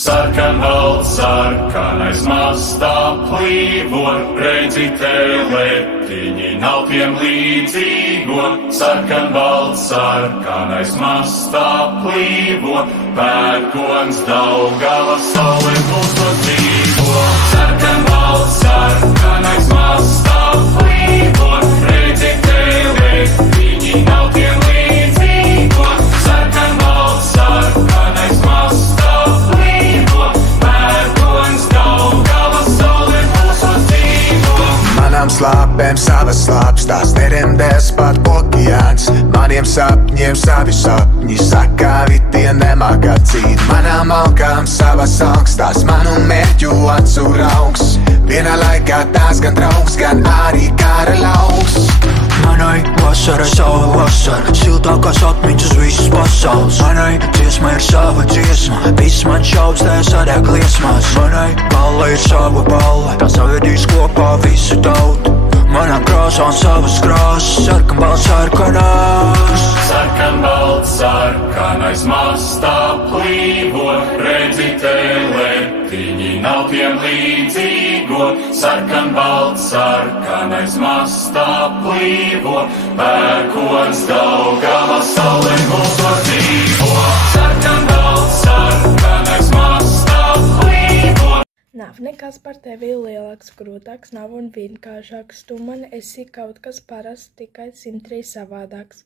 Sarkanbalts, sarkanais mastā plīvo, redzi teletiņi nav tiem līdzīgo. Sarkanbalts, sarkanais mastā plīvo, pērkons Daugavas saule mūsos dzīvo. Sarkanbalts, sarkanais mastā plīvo, redzi teletiņi nav tiem līdzīgo. Sarkanbalts, sarkanais mastā Manām slāpēm savas slāpes, tās neremdēs pat okeāns. Maniem sapņiem savi sapņi, sakāvi tie nemāk atzīt. Manām alkām savas augstās, manu mērķu atsūra augs. Vienā laikā tās gan draugs, gan arī kara lauks. Manai vasarai sava vasara, siltākās atmiņas uz visas pasaules. Manai dziesma ir sava dziesma, viss man šaubs, tā sadeg liesmās. Manai balle ir sava balle, tā savedīs kopā visu tautu. Manām krāsām savas krāsas, sarkanbalts, sarkanās. Sarkanbalts, sarkanais mastā plīvo, redzi teletiņi nav tiem līdzīgo. Sarkanbalts, sarkanais mastā plīvo, pērkons Daugavas saule mūsos dzīvo. Sarkanbalts, sarkanais mastā plīvo. Nav nekas par tevi lielāks, grūtāks, nav un vienkāršāks. Tu man esi kaut kas parasts, tikai 103 savādāks.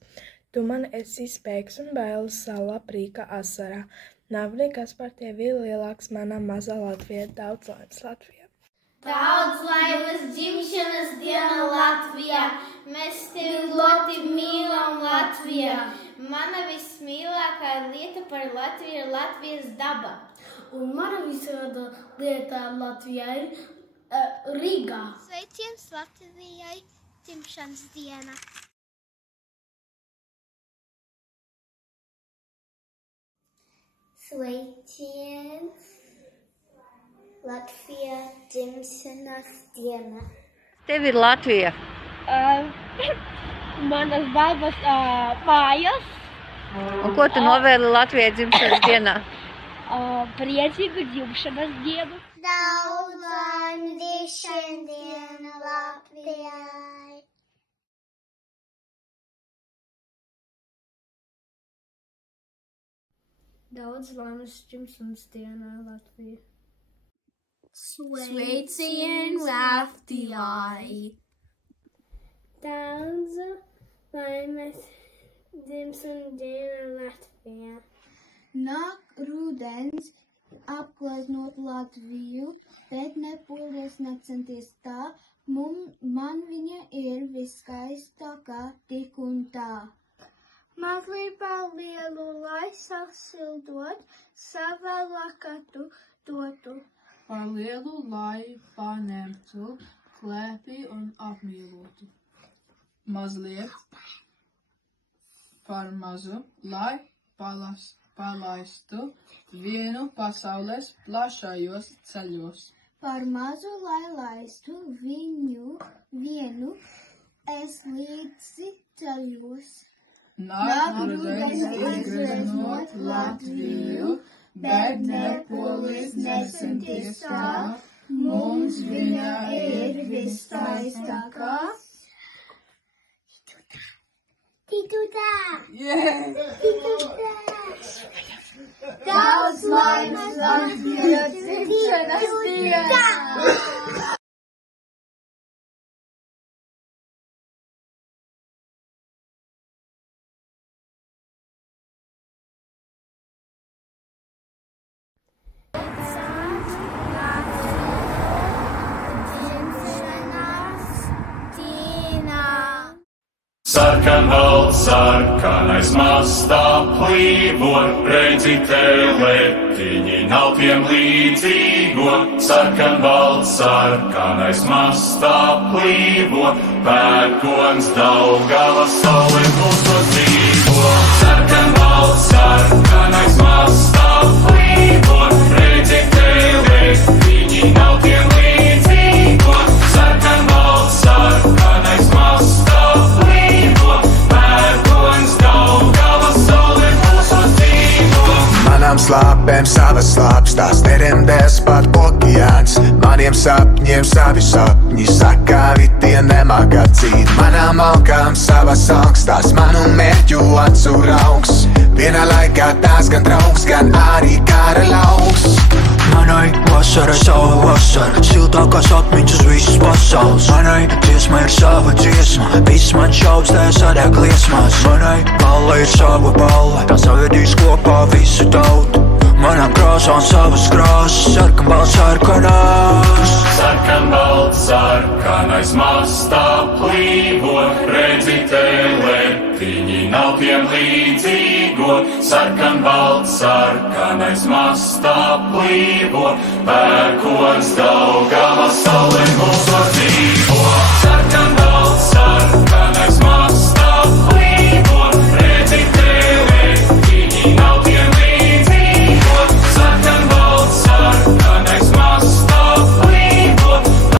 Tu man esi spēks un bailes, sala, prīka, asarā. Nav nekas par tevi lielāks, mana maza Latvija, daudz laimes Latvijā. Daudz laimes dzimšanas diena Latvijā, mēs tevi ļoti mīlam Latvijā. Mana vismīlākā lieta par Latviju ir Latvijas daba. Un mana visāda lieta Latvijā ir Rīgā. Sveiciens Latvijai dzimšanas diena. Sveiciens Latvijā dzimšanas diena. Tev ir Latvija? Manas babas mājas. Un ko tu novēli Latvijai dzimšanas dienā? Priecīgu dzimšanas dienu. Daudz laimes šodien Latvijai. Daudz laimes dzimšanas dienā Latvijai. Sveicien Latvijai. Daudz laimes dzimšanas dienā Latvijā. Nāk rudens, apgleznot Latviju, bet nepūlies necenties tā, man viņa ir viskaistākā tik un tā. Mazliet par lielu, lai sasildot, savēlākatu dotu. Par lielu, lai paņemtu, klēpī un apmīlotu. Mazliet par mazu, lai palaistu vienu pasaules plašajos ceļos. Par mazu, lai laistu vienu es līdzi ceļos. Nāk rudens izgreznot Latviju, bet nepolies necenties tā, mums viņa ir viskaistākā. Titutā! Titutā! Daudz laimes Latvijas dzimšanas dienā! Sarkanbalts, sarkanais mastā plīvo, redzi teletiņi nav tiem līdzīgo. Sarkanbalts, sarkanais mastā plīvo, pērkons Daugavas saule mūsos dzīvo. Sarkanbalts, sarkanais mastā plīvo, redzi teletiņi nav tiem līdzīgo. Sarkanbalts, sarkanais mastā plīvo, pērkons Daugavas saule mūsos dzīvo. Manām slāpēm savas slāpes. slāpstās, neremdēs pat okeāns. Maniem sapņiem savi sapņi sakāvi, tie nemāk atzīt. Manām alkām savas augstās, manu mērķu acu raugs. Vienā laikā tās gan draugs, gan arī kara lauks. Manai vasarai sava vasara, siltākās atmiņas visas pasaules. Manai dziesma ir sava dziesma, viss man šaubs, tā sadeg liesmās. Manai balle ir sava balle, tā savedīs kopā visu tautu. Manām krāsām savas krāsas, sarkanbalts sarkanās. Sarkanbalts sarkanais mastā plīvo, redzi teletiņi nav tiem līdzīgo. Sarkanbalts sarkanais mastā plīvo, pērkots Daugavas saule mūsu dzīvo.